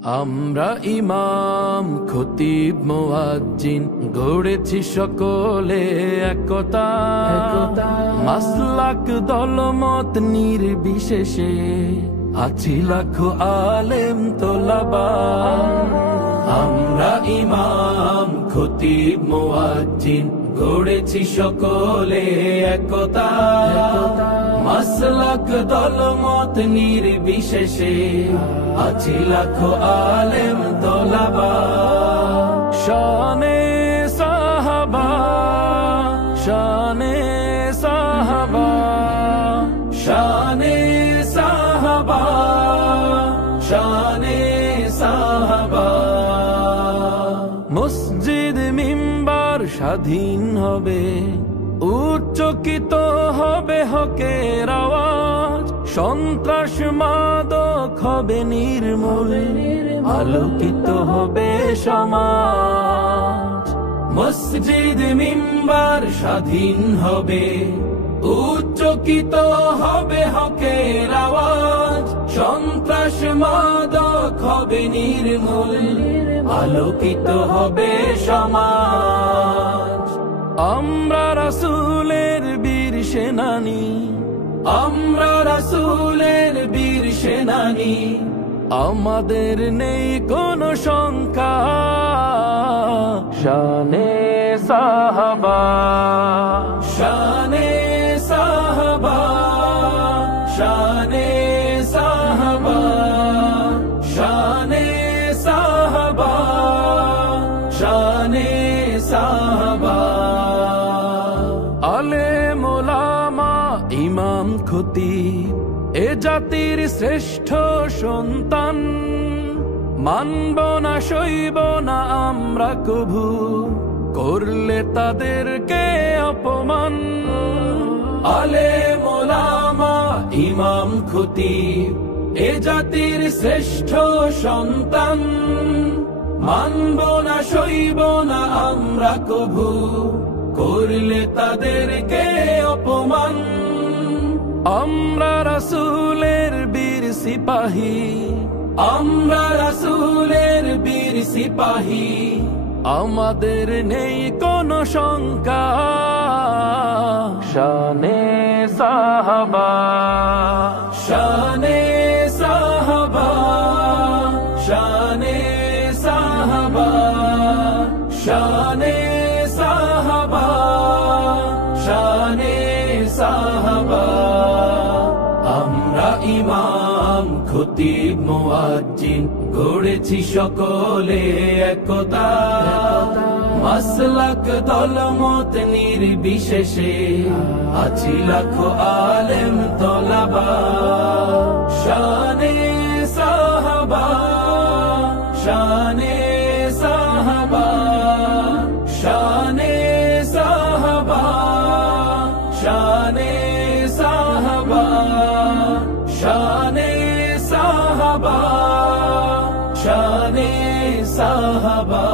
আমরা ইমাম খতিব মুয়াজ্জিন গড়েছি সকলে একতা, মাসলাক দলমত নির্বিশেষে আছি লাখো আলেম তোলাবা। আমরা ইমাম খতিব মুয়াজ্জিন গড়েছি সকলে একতা, মাসলাক দলমত নির্বিশেষে আছি লাখো আলেম তোলাবা। শানে সাহাবা, শানে সাহাবা, শানে সাহাবা, শানে সাহাবা। মসজিদ মিম্বার স্বাধীন হবে, উচ্চকিত হবে হকের আওয়াজ, সন্ত্রাস মাদক হবে নির্মূল, আলোকিত হবে সমাজ। মসজিদ মিম্বার স্বাধীন হবে, উচ্চকিত হবে হকের আওয়াজ, সন্ত্রাস মাদক হবে নির্মূল, আলোকিত হবে সমাজ। আমরা রাসূলের বীর সেনানী, আমরা রাসূলের বীর সেনানী, আমাদের নেই কোনো শঙ্কা। শানে সাহাবা, শানে সাহাবা, শানে সাহাবা, শানে সাহাবা, শানে সাহাবা। আলেম ওলামা ইমাম খতিব এ জাতির শ্রেষ্ঠ সন্তান, মানব না সইব না আমরা কভু করলে তাদেরকে অপমান। আলেম ওলামা ইমাম খতিব এ জাতির শ্রেষ্ঠ সন্তান, মানব না সইব না আমরা কভু করলে তাদেরকে অপমান। আমরা রাসূলের বীর সিপাহী, আমরা রাসূলের বীর সিপাহী, আমাদের নেই কোনো শঙ্কা। শানে সাহাবা, শানে সাহাবা, শানে সাহাবা, শানে সাহাবা, শানে সাহাবা। আমরা ইমাম খতিব মুয়াজ্জিন গড়েছি সকলে একতা, মাসলাক দলমত নির্বিশেষে আছি লাখো আলেম তোলাবা। শানে সাহাবা, শানে সাহাবা, শানে সাহাবা, শানে সাহাবা, শানে সাহাবা, শানে সাহাবা।